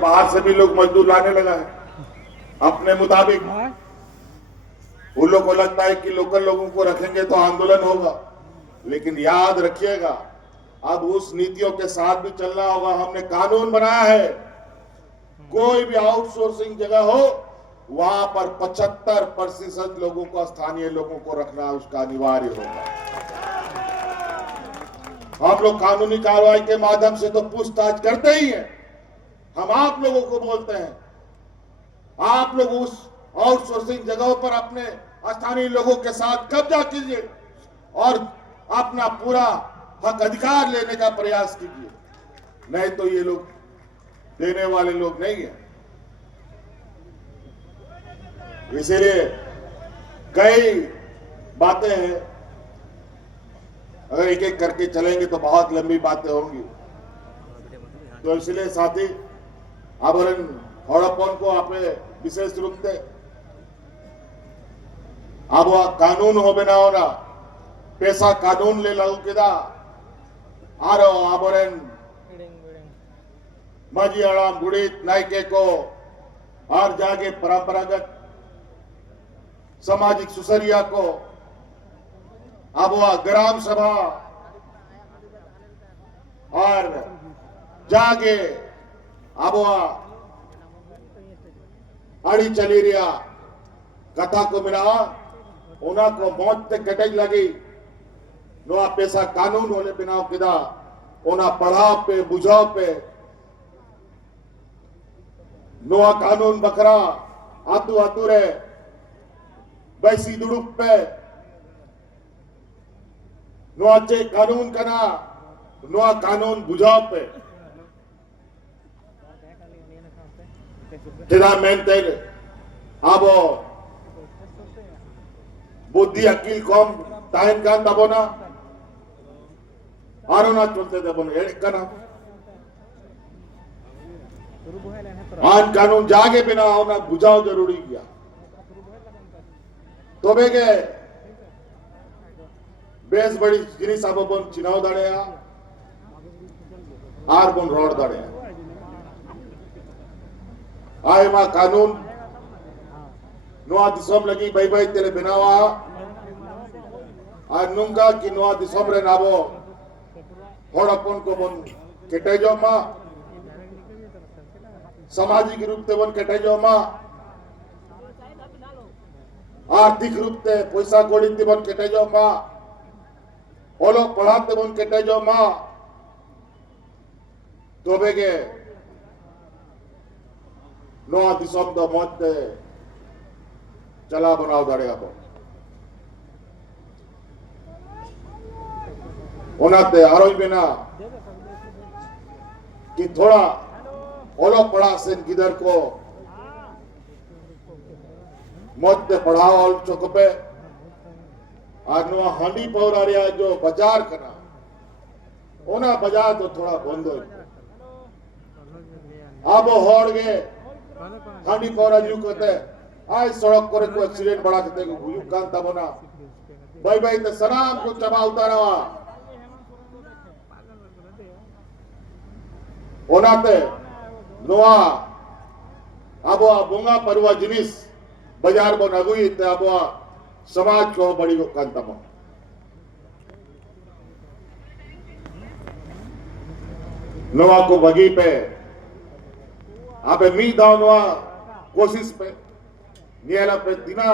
बाहर से भी लोग मजदूर लाने लगा है अपने मुताबिक। उन लोग को लगता है कि लोकल लोगों को रखेंगे तो आंदोलन होगा, लेकिन याद रखिएगा अब उस नीतियों के साथ भी चलना होगा। हमने कानून बनाया है, कोई भी आउटसोर्सिंग जगह हो वहां पर 75% लोगों को, स्थानीय लोगों को रखना उसका अनिवार्य होगा। हम लोग कानूनी कार्रवाई के माध्यम से तो पूछताछ करते ही हैं। हम आप लोगों को बोलते हैं, आप लोग उस आउटसोर्सिंग जगहों पर अपने स्थानीय लोगों के साथ कब्जा कीजिए और अपना पूरा हक अधिकार लेने का प्रयास कीजिए, नहीं तो ये लोग देने वाले लोग नहीं है। इसीलिए कई बातें हैं, अगर एक एक करके चलेंगे तो बहुत लंबी बातें होंगी। तो इसलिए साथी आवरण हड़प्पन को आपने विशेष रूप से अब कानून हो बिना होना पैसा कानून ले लागू किया आरो आवरण माजी आराम गुड़ित नायके को और जागे परंपरागत सामाजिक सुसरिया को अब ग्राम सभा और जागे अब अड़ी चली रिया कथा को मिला उना को मौत ते कटेज लगी नो पैसा कानून होने बिना किदा उना पढ़ाव पे बुझाव पे नो कानून बकरा आतु आतुरे बैसी दुड़ुप पे नो अच्छे कानून कना नो कानून बुझाव पे तेरा मेंटेन आबो बुद्धि अकील कौम ताहन कान दबोना आरोना चलते दबोना एक कना आन कानून जागे बिना होना बुझाव जरूरी किया तो बेगे बेस बड़ी जिनिस आबो बन चिनाव दाड़ेया आर बन रोड दाड़ेया आए मा कानून नोआ दिसोम लगी बाई बाई तेरे बिनावा आज नुंगा की नोआ दिसोम रे नाबो हड़प्पन को बन केटेजो मा सामाजिक रूप से बन केटेजो मा आर्थिक रूप से पैसा कोड़ी ते बन केटेजो मा ओलो पढ़ाते बन केटेजो मा तो बेगे नोआ दिसोम दो मौत चला बनाव दाड़ेगा बो ओनाते आरोई बिना कि थोड़ा ओलो पढ़ा से किधर को मौत पढ़ाओ और चौकपे आज नो हांडी पौरारिया जो बाजार करना ओना बाजार तो थोड़ा बंद हो अब होड़ गए हांडी पौरा यू कहते आज सड़क करे को एक्सीडेंट बड़ा करते को यू कान तबोना भाई भाई तो सलाम को चबा उतारवा ओनाते नोआ अब बोंगा परवा जिनिस बाजार बन अगुई ते अब समाज को बड़ी को कान तबो नोआ को बगी पे अबे मी दावनवा कोशिश पे नियाला पे दिना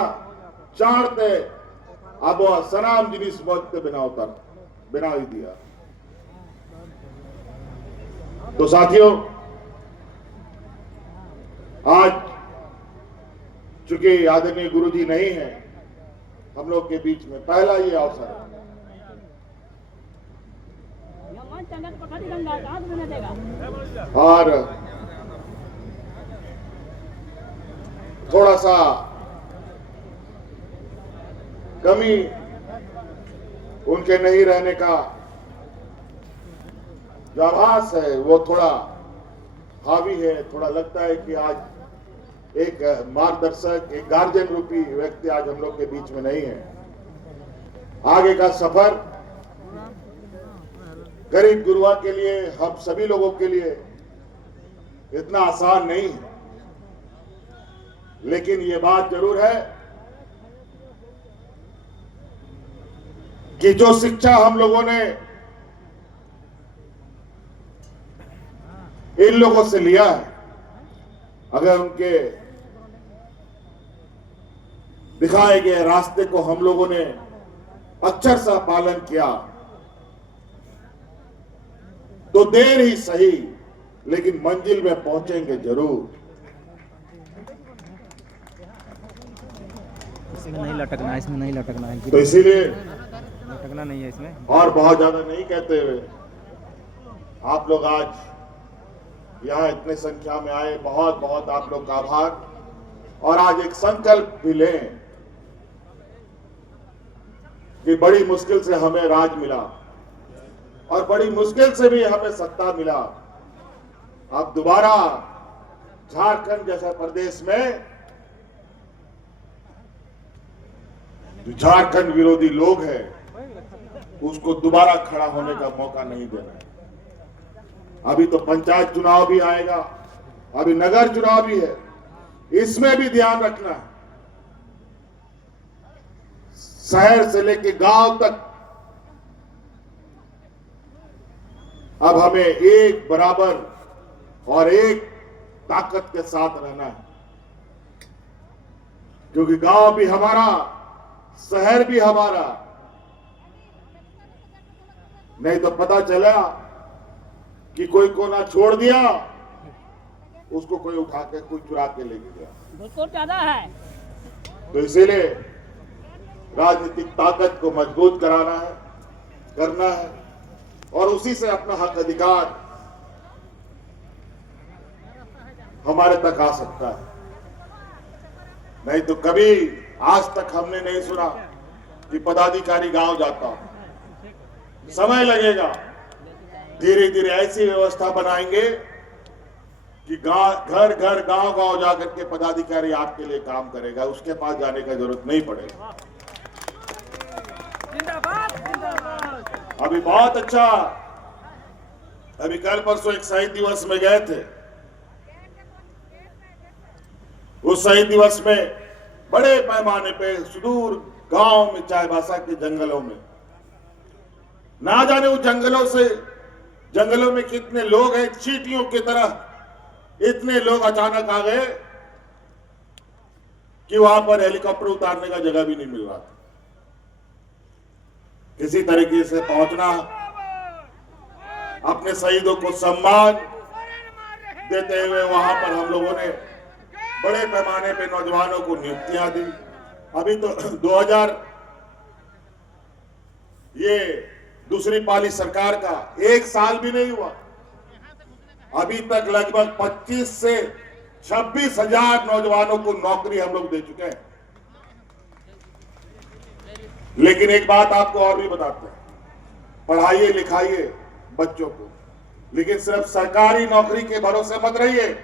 चाड़ते अब सनाम जिनिस मौत बिना ही दिया। तो साथियों आज चूंकि आदरणीय गुरुजी नहीं है हम लोग के बीच में, पहला ये अवसर है और थोड़ा सा कमी उनके नहीं रहने का जो आभास है वो थोड़ा हावी है। थोड़ा लगता है कि आज एक मार्गदर्शक, एक गार्जियन रूपी व्यक्ति आज हम लोग के बीच में नहीं है। आगे का सफर गरीब गुरुआ के लिए, हम सभी लोगों के लिए इतना आसान नहीं है, लेकिन ये बात जरूर है कि जो शिक्षा हम लोगों ने इन लोगों से लिया है, अगर उनके दिखाए गए रास्ते को हम लोगों ने अक्षर सा पालन किया तो देर ही सही लेकिन मंजिल में पहुंचेंगे जरूर। इसमें नहीं लटकना है, इसमें नहीं लटकना है, तो इसीलिए लटकना नहीं है इसमें। और बहुत ज्यादा नहीं कहते हुए आप लोग आज यहाँ इतने संख्या में आए, बहुत बहुत आप लोग का आभार। और आज एक संकल्प भी लें कि बड़ी मुश्किल से हमें राज मिला और बड़ी मुश्किल से भी हमें सत्ता मिला। अब दोबारा झारखंड जैसा प्रदेश में जो झारखंड विरोधी लोग हैं उसको दोबारा खड़ा होने का मौका नहीं देना है। अभी तो पंचायत चुनाव भी आएगा, अभी नगर चुनाव भी है, इसमें भी ध्यान रखना है। शहर से लेके गांव तक अब हमें एक बराबर और एक ताकत के साथ रहना है, क्योंकि गांव भी हमारा, शहर भी हमारा। नहीं तो पता चला कि कोई कोना छोड़ दिया, उसको कोई उठा के कोई चुरा के ले गया। बिल्कुल ज्यादा है। तो इसीलिए राजनीतिक ताकत को मजबूत कराना है, करना है और उसी से अपना हक अधिकार हमारे तक आ सकता है। नहीं तो कभी आज तक हमने नहीं सुना कि पदाधिकारी गांव जाता हो। समय लगेगा, धीरे धीरे ऐसी व्यवस्था बनाएंगे कि घर घर गांव गांव जाकर के पदाधिकारी आपके लिए काम करेगा, उसके पास जाने का जरूरत नहीं पड़ेगा। अभी बहुत अच्छा, अभी कल परसों एक शहीद दिवस में गए थे। उस शहीद दिवस में बड़े पैमाने पे सुदूर गांव में, चाईबासा के जंगलों में, ना जाने उस जंगलों में कितने लोग हैं, चींटियों की तरह इतने लोग अचानक आ गए कि वहां पर हेलीकॉप्टर उतारने का जगह भी नहीं मिल रहा था। किसी तरीके से पहुंचना, अपने शहीदों को सम्मान देते हुए वहां पर हम लोगों ने बड़े पैमाने पे नौजवानों को नियुक्तियां दी। अभी तो 2000 ये दूसरी पाली सरकार का 1 साल भी नहीं हुआ, अभी तक लगभग 25 से 26 हजार नौजवानों को नौकरी हम लोग दे चुके हैं। लेकिन एक बात आपको और भी बताते हैं, पढ़ाइए लिखाइए बच्चों को, लेकिन सिर्फ सरकारी नौकरी के भरोसे मत रहिए।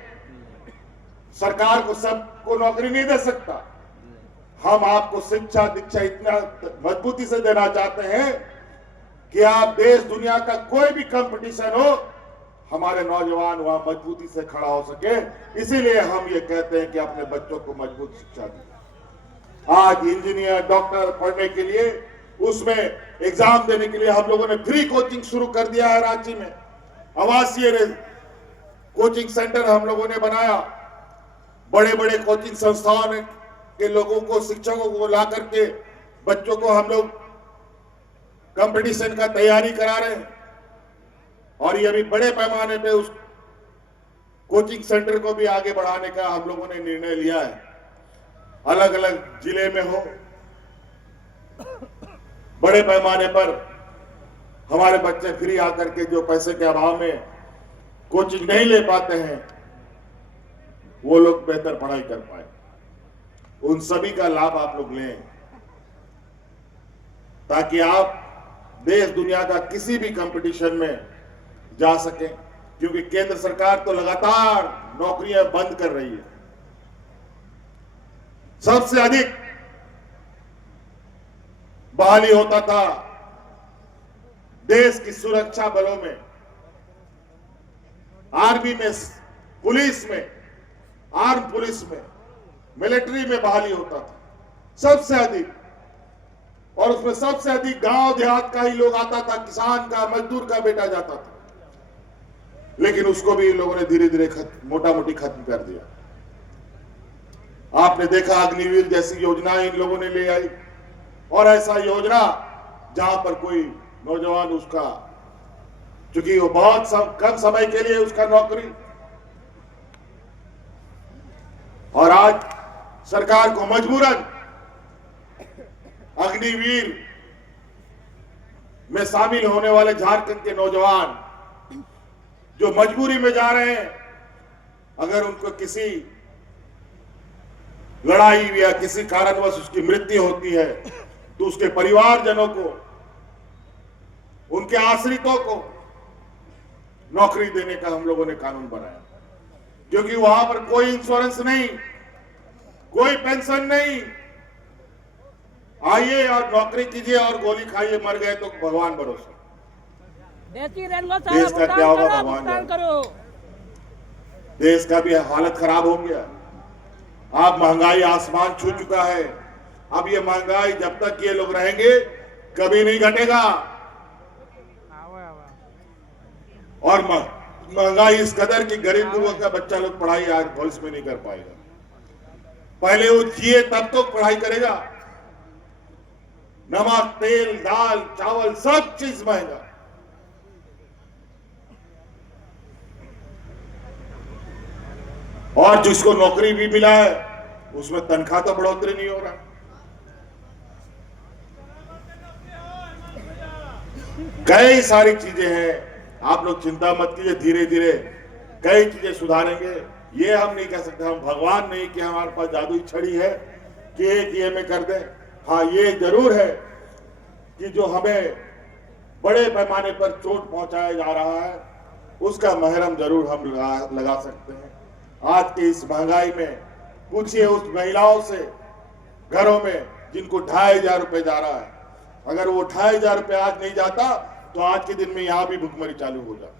सरकार को सबको नौकरी नहीं दे सकता। हम आपको शिक्षा दीक्षा इतना मजबूती से देना चाहते हैं कि आप देश दुनिया का कोई भी कंपटीशन हो, हमारे नौजवान वहां मजबूती से खड़ा हो सके। इसीलिए हम ये कहते हैं कि अपने बच्चों को मजबूत शिक्षा दें। आज इंजीनियर, डॉक्टर पढ़ने के लिए, उसमें एग्जाम देने के लिए हम लोगों ने फ्री कोचिंग शुरू कर दिया है। रांची में आवासीय कोचिंग सेंटर हम लोगों ने बनाया। बड़े बड़े कोचिंग संस्थाओं के लोगों को, शिक्षकों को ला करके बच्चों को हम लोग कंपटीशन का तैयारी करा रहे हैं। और ये अभी बड़े पैमाने पे उस कोचिंग सेंटर को भी आगे बढ़ाने का हम लोगों ने निर्णय लिया है। अलग अलग जिले में हो, बड़े पैमाने पर हमारे बच्चे फ्री आकर के जो पैसे के अभाव में कोचिंग नहीं ले पाते हैं, वो लोग बेहतर पढ़ाई कर पाए। उन सभी का लाभ आप लोग लें, ताकि आप देश दुनिया का किसी भी कंपटीशन में जा सके। क्योंकि केंद्र सरकार तो लगातार नौकरियां बंद कर रही है। सबसे अधिक बहाली होता था देश की सुरक्षा बलों में, आर्मी में पुलिस में, आर्म पुलिस में, मिलिट्री में बहाली होता था सबसे अधिक, और उसमें सबसे अधिक गांव देहात का ही लोग आता था, किसान का, मजदूर का बेटा जाता था। लेकिन उसको भी इन लोगों ने धीरे धीरे मोटा मोटी खत्म कर दिया। आपने देखा अग्निवीर जैसी योजनाएं इन लोगों ने ले आई, और ऐसा योजना जहां पर कोई नौजवान उसका, चूंकि वो बहुत कम समय के लिए उसका नौकरी, और आज सरकार को मजबूरन अग्निवीर में शामिल होने वाले झारखंड के नौजवान जो मजबूरी में जा रहे हैं, अगर उनको किसी लड़ाई या किसी कारणवश उसकी मृत्यु होती है तो उसके परिवारजनों को, उनके आश्रितों को नौकरी देने का हम लोगों ने कानून बनाया, क्योंकि वहां पर कोई इंश्योरेंस नहीं, कोई पेंशन नहीं। आइए और नौकरी कीजिए और गोली खाइए, मर गए तो भगवान भरोसा, देश का क्या होगा भगवान जाने। देश का भी हालत खराब हो गया। अब महंगाई आसमान छू चुका है। अब ये महंगाई जब तक ये लोग रहेंगे कभी नहीं घटेगा, और महंगाई इस कदर की गरीब लोगों का बच्चा लोग पढ़ाई आज भविष्य में नहीं कर पाएगा। पहले वो जिए तब तो पढ़ाई करेगा। नमक, तेल, दाल, चावल सब चीज महंगा। और जिसको नौकरी भी मिला है उसमें तनख्वाह तो बढ़ोतरी नहीं हो रहा। कई सारी चीजें हैं, आप लोग चिंता मत कीजिए, धीरे धीरे कई चीजें सुधारेंगे। ये हम नहीं कह सकते, हम भगवान नहीं कि हमारे पास जादुई छड़ी है कि एक ये में कर दें। हाँ, ये जरूर है कि जो हमें बड़े पैमाने पर चोट पहुंचाया जा रहा है उसका महरम जरूर हम लगा सकते हैं। आज की इस महंगाई में पूछिए उस महिलाओं से घरों में जिनको 2500 रुपए जा रहा है, अगर वो 2500 रुपए आज नहीं जाता तो आज के दिन में यहां भी भुखमरी चालू हो जाती।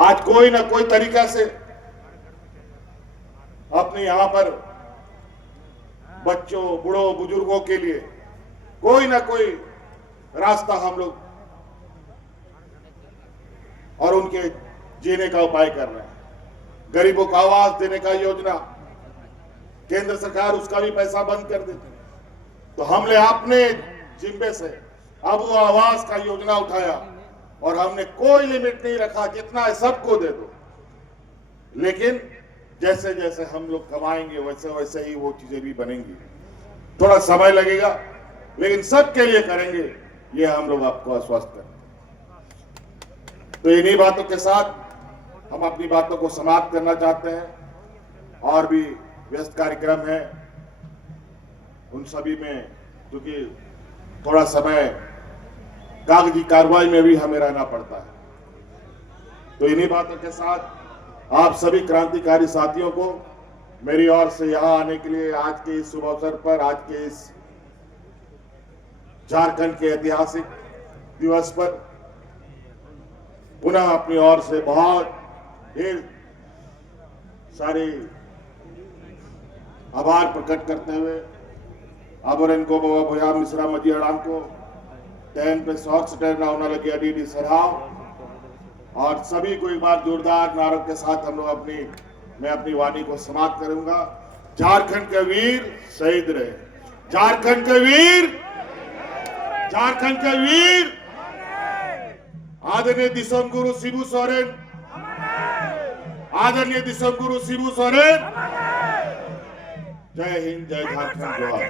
आज कोई ना कोई तरीका से अपने यहां पर बच्चों, बूढ़ों, बुजुर्गों के लिए कोई ना कोई रास्ता हम लोग और उनके जीने का उपाय कर रहे हैं। गरीबों को आवास देने का योजना, केंद्र सरकार उसका भी पैसा बंद कर देती, तो हमने अपने जिम्मे से अब वो आवास का योजना उठाया और हमने कोई लिमिट नहीं रखा, जितना है सबको दे दो। लेकिन जैसे जैसे हम लोग कमाएंगे वैसे वैसे ही वो चीजें भी बनेंगी। थोड़ा समय लगेगा लेकिन सबके लिए करेंगे, ये हम लोग आपको आश्वस्त करें। तो इन्हीं बातों के साथ हम अपनी बातों को समाप्त करना चाहते हैं। और भी व्यस्त कार्यक्रम है, उन सभी में क्योंकि थोड़ा समय कागजी कार्रवाई में भी हमें रहना पड़ता है। तो इन्हीं बातों के साथ आप सभी क्रांतिकारी साथियों को मेरी ओर से यहाँ आने के लिए आज के इस शुभ अवसर पर, आज के इस झारखंड के ऐतिहासिक दिवस पर पुनः अपनी ओर से बहुत ढेर सारे आभार प्रकट करते हुए अबर इनको बाबा भोया मिश्रा मजी अड़ाम को टैन पे शॉर्ट स्टेर ना होना लगे अडी सराव, और सभी को एक बार जोरदार नारों के साथ हम लोग मैं अपनी वाणी को समाप्त करूंगा। झारखंड के वीर शहीद रहे, झारखंड के वीर, झारखंड के वीर आदरणीय दिसम गुरु शिबू सोरेन, आदरणीय दिसम गुरु शिबू सोरेन। जय हिंद, जय झारखंड, जवाहर।